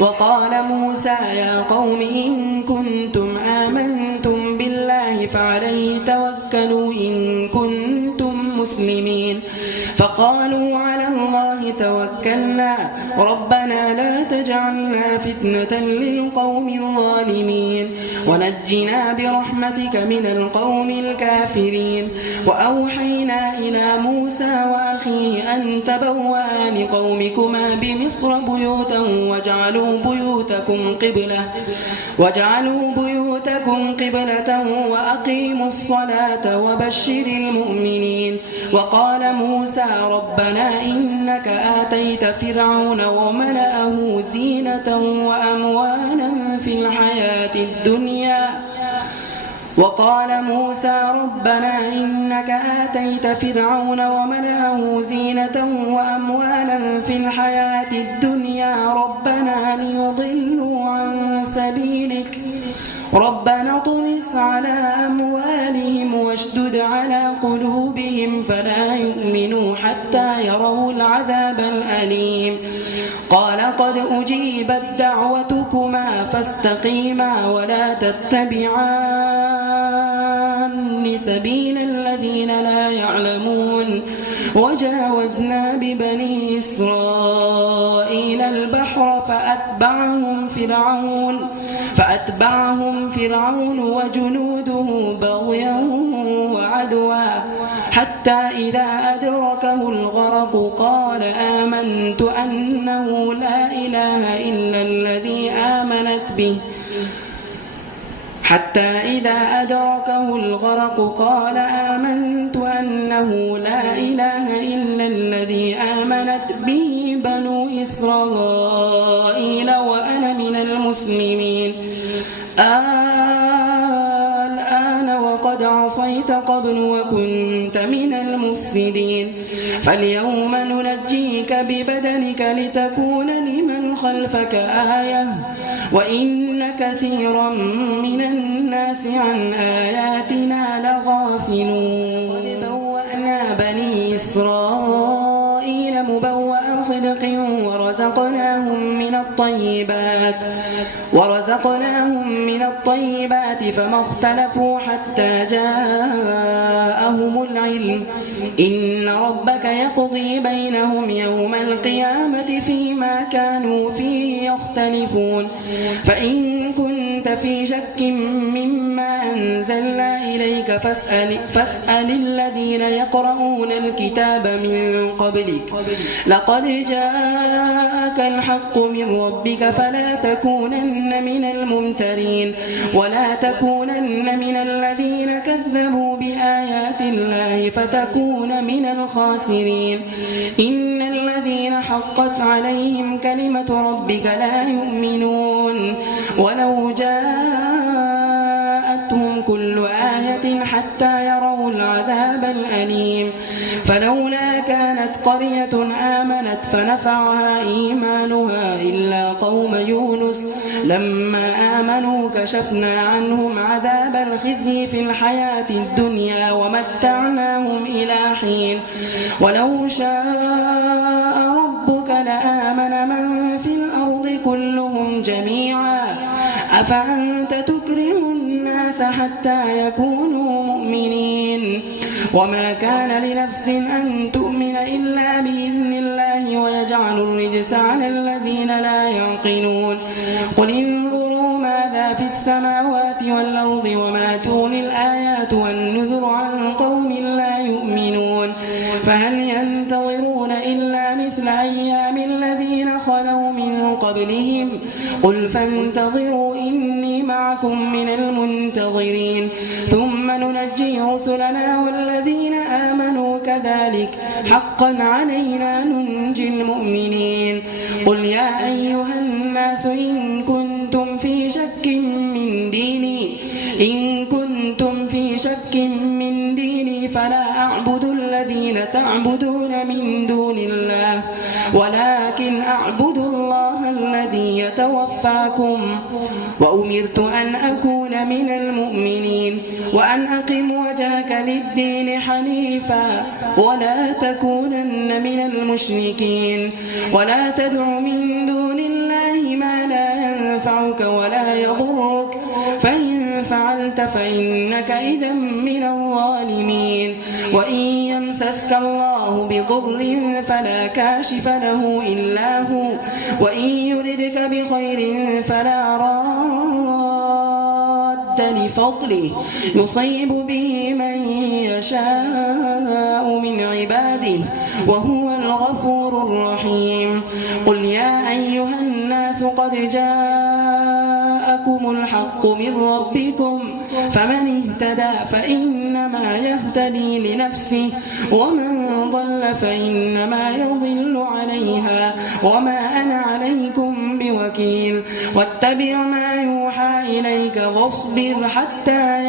وقال موسى يا قوم إن كنتم آمنتم بالله فعليه توكلوا إن كنتم مسلمين فقالوا على الله توكلنا ربنا لا تجعلنا فتنة للقوم الظالمين ونجنا برحمتك من القوم الكافرين وأوحينا إلى موسى وأخيه أن تبوأ لقومكما بمصر بيوتا واجعلوا بيوتكم قبلة وأقيموا الصلاة وبشر المؤمنين وقال موسى ربنا إنك آتيت فرعون وملأه زينة وأموالا في الحياة الدنيا وقال موسى ربنا إنك آتيت فرعون وملأه زينة وأموالا في الحياة الدنيا ربنا ليضلوا عن سبيلك ربنا اطمس على أموالهم واشدد على قلوبهم فلا يؤمنوا حتى يروا العذاب الأليم قال قد أجيبت دعوتكما فاستقيما ولا تتبعان سبيل الذين لا يعلمون وجاوزنا ببني إسرائيل البحر فأتبعهم فرعون وجنوده بغيا وعدوا حتى إذا أدركه الغرق قال آمنت أنه لا إله إلا الذي آمنت به حتى إذا أدركه الغرق قال آمنت أنه لا إله إلا الذي آمنت به بنو إسرائيل وأنا من المسلمين الآن وقد عصيت قبل وكنت من المفسدين فاليوم ننجيك ببدنك لتكون لمن خلفك آية وإن كثيرا من الناس عن آياتنا لغافلون قد بوأنا بني إسرائيل مبوأ صدق ورزقناهم من الطيبات فما اختلفوا حتى جاءهم العلم إن ربك يقضي بينهم يوم القيامة فيما كانوا فيه يختلفون فإن كنت في شك مما أنزلنا إليك فاسأل الذين يقرؤون الكتاب من قبلك لقد جاءك الحق من ربك فلا تكونن من الممترين ولا تكونن من الذين كذبوا بآيات الله فتكون من الخاسرين إن الذين حقت عليهم كلمة ربك لا يؤمنون ولو جاءتهم كل آية حتى يروا العذاب الأليم فلولا كانت قرية آمنت فنفعها إيمانها إلا قوم يونس لما آمنوا كشفنا عنهم عذاب الخزي في الحياة الدنيا ومتعناهم إلى حين ولو شاء ربك لآمن من في الأرض كلهم جميعا أفأنت تكره الناس حتى يكونوا مؤمنين وما كان لنفس أن تؤمن إلا بإذن الله ويجعل الرجس على الذين لا يعقلون قل انظروا ماذا في السماوات والأرض وما تغني الآيات والنذر عن قوم لا يؤمنون فهل ينتظرون إلا مثل أيام الذين خلوا من قبلهم قل فانتظروا إني معكم من المنتظرين ثم ننجي رسلنا والذين آمنوا كذلك حقا علينا ننجي المؤمنين قل يا أيها الناس إن كنتم في شك من ديني فلا أعبد الذين تعبدون من دون الله ولكن أعبد الله الذي يتوفاكم وأمرت أن أكون من المؤمنين وأن أقم وجهك للدين حنيفا ولا تكونن من المشركين ولا تدع من دون الله ما لا أنت فإنك إذا من الظالمين وإن يمسسك الله بضر فلا كاشف له إلا هو وإن يردك بخير فلا راد لفضله يصيب به من يشاء من عباده وهو الغفور الرحيم قل يا أيها الناس قد جاءكم الحق من ربكم فمن اهتدى فإنما يهتدي لنفسه ومن ضل فإنما يضل عليها وما أنا عليكم بوكيل واتبع ما يوحى إليك واصبر حتى